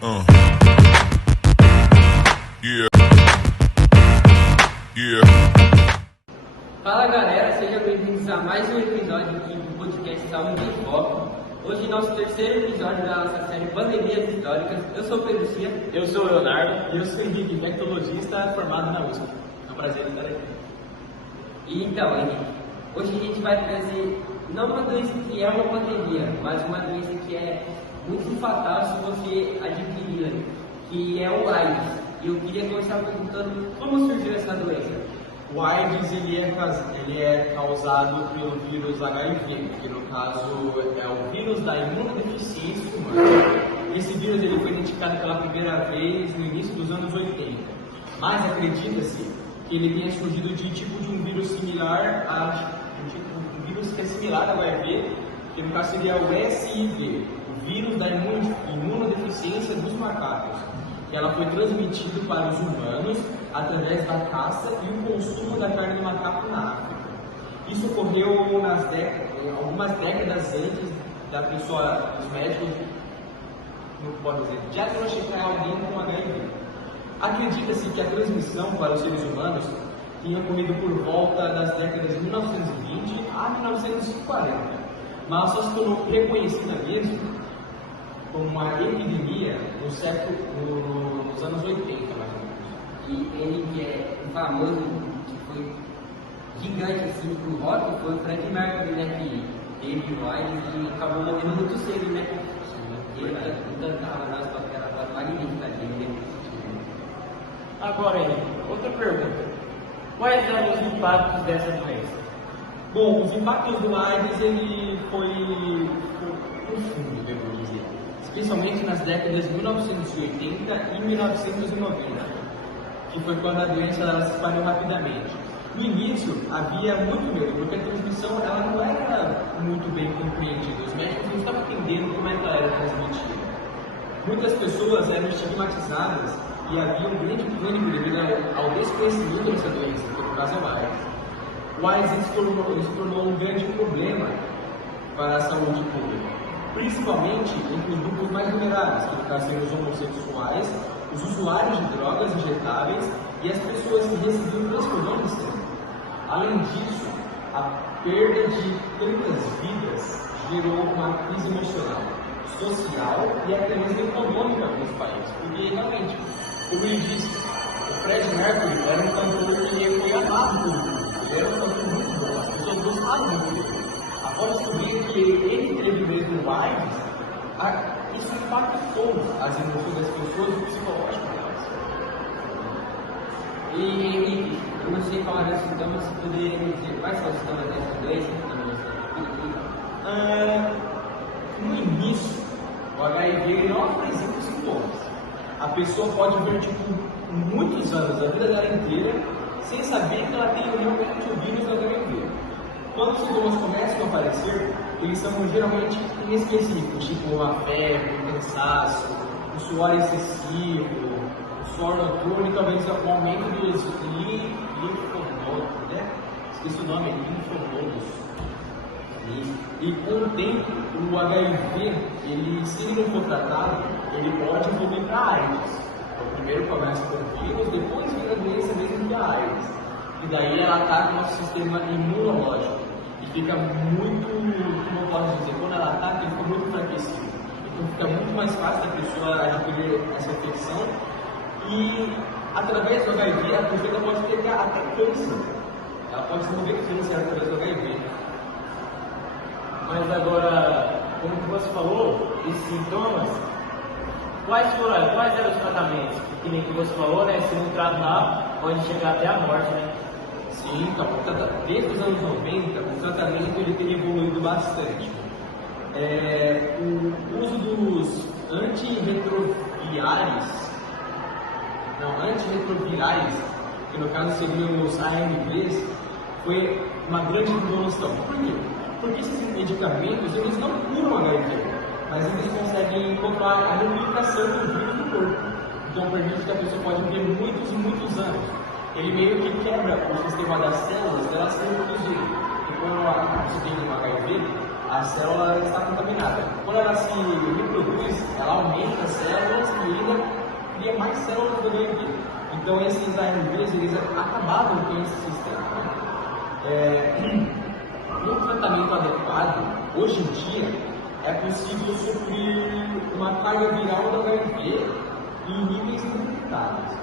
Uh. Yeah. Yeah. Fala galera, sejam bem-vindos a mais um episódio aqui do podcast Saúde em Foco. Hoje nosso terceiro episódio da nossa série Pandemias Históricas. Eu sou o Pedro Cia. Eu sou o Leonardo. E eu sou o Henrique, infectologista formado na USP. É um prazer estar aqui. E então, Henrique, hoje a gente vai trazer não uma doença que é uma pandemia, mas uma doença que é muito fatal se você adquirir, que é o AIDS. E eu queria começar perguntando como surgiu essa doença. O AIDS ele é causado pelo vírus HIV, que no caso é o vírus da imunodeficiência humana. Esse vírus ele foi identificado pela primeira vez no início dos anos 80, mas acredita-se que ele tenha surgido de um vírus similar um vírus que é similar ao HIV, que no caso seria o SIV, o vírus da imunodeficiência dos macacos. Ela foi transmitida para os humanos através da caça e o consumo da carne do macaco na África. Isso ocorreu algumas décadas antes da pessoa, os médicos, não pode dizer, diagnosticar alguém com HIV. Acredita-se que a transmissão para os seres humanos tinha ocorrido por volta das décadas de 1920 a 1940, mas só se tornou reconhecida mesmo como uma epidemia nos anos 80, mais ou menos. E ele que é famoso, que foi gigante assim pro rock, foi o Fred Mercury, né? Que teve o AIDS e acabou morrendo muito cedo, né? Ele cantava nas papelas, a voz magnífica dele, né? Agora, outra pergunta. Quais eram os impactos dessa doença? Bom, os impactos do AIDS ele foi profundo, devo dizer. Especialmente nas décadas de 1980 e 1990, que foi quando a doença se espalhou rapidamente. No início, havia muito medo, porque a transmissão ela não era muito bem compreendida. Os médicos não estavam entendendo como é que ela era transmitida. Muitas pessoas eram estigmatizadas e havia um grande pânico devido ao desconhecimento dessa doença, que no caso é o AIDS. O AIDS se tornou um grande problema para a saúde pública, principalmente entre os grupos mais vulneráveis, que no caso seriam os homossexuais, os usuários de drogas injetáveis e as pessoas que recebiam transfusão de sangue. Além disso, a perda de tantas vidas gerou uma crise emocional, social e até mesmo econômica nos países, porque realmente, como ele disse, o Fred Mercury era um cantor que foi amado pelo público, ele era um cantor muito bom, as pessoas gostavam muito dele. Após descobrir que ele teve mesmo o AIDS, isso impactou as emoções das pessoas e o psicológico delas. E eu não sei falar dos sintomas, você poderia me dizer quais são os sintomas dessa doença? No inío, o HIV não apresenta sintomas. A pessoa pode ver muitos anos, a vida dela inteira, sem saber que ela tem realmente o vírus do HIV. Quando os sintomas começam a aparecer, eles são geralmente inespecíficos, tipo uma febre, um cansaço, um suor excessivo, um suor noturno e talvez um aumento dos linfonodos, né? Esqueci o nome, linfonodos. E com o tempo, o HIV, se ele não for tratado, ele pode evoluir para AIDS. Então, primeiro começa com o vírus, depois vem a doença mesmo que a AIDS. E daí ela ataca o nosso sistema imunológico. E fica muito, como eu posso dizer, quando ela ataca, ele fica muito enfraquecido. Então fica muito mais fácil da pessoa adquirir essa infecção. E através do HIV, a pessoa pode pegar até câncer. Ela pode desenvolver câncer através do HIV. Mas agora, como você falou, esses sintomas, quais eram os tratamentos? Que nem que você falou, né? Se não tratar, pode chegar até a morte, né? Sim, então, desde os anos 90, o tratamento ele tem evoluído bastante. O uso dos antirretrovirais, que no caso seriam os ARVs, foi uma grande evolução. Por quê? Porque esses medicamentos eles não curam HIV, mas eles conseguem controlar a replicação do vírus no corpo. Então permite que a pessoa pode viver muitos e muitos anos. Ele meio que quebra o sistema das células delas se reproduzirem. E quando você tem um HIV, a célula está contaminada. Quando ela se reproduz, produz, ela aumenta as células e ainda cria mais células do doente. Então esses ARVs, eles acabavam com esse sistema. Um tratamento adequado, hoje em dia, é possível suprir uma carga viral do HIV em níveis limitados.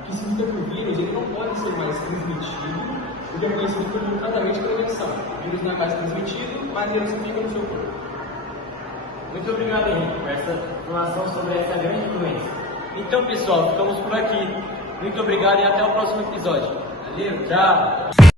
O que significa que o vírus ele não pode ser mais transmitido, o que é conhecido como tratamento de prevenção. O vírus não é mais transmitido, mas ele não fica no seu corpo. Muito obrigado, Henrique, por essa informação sobre essa grande doença. Então, pessoal, ficamos por aqui. Muito obrigado e até o próximo episódio. Valeu, Tchau!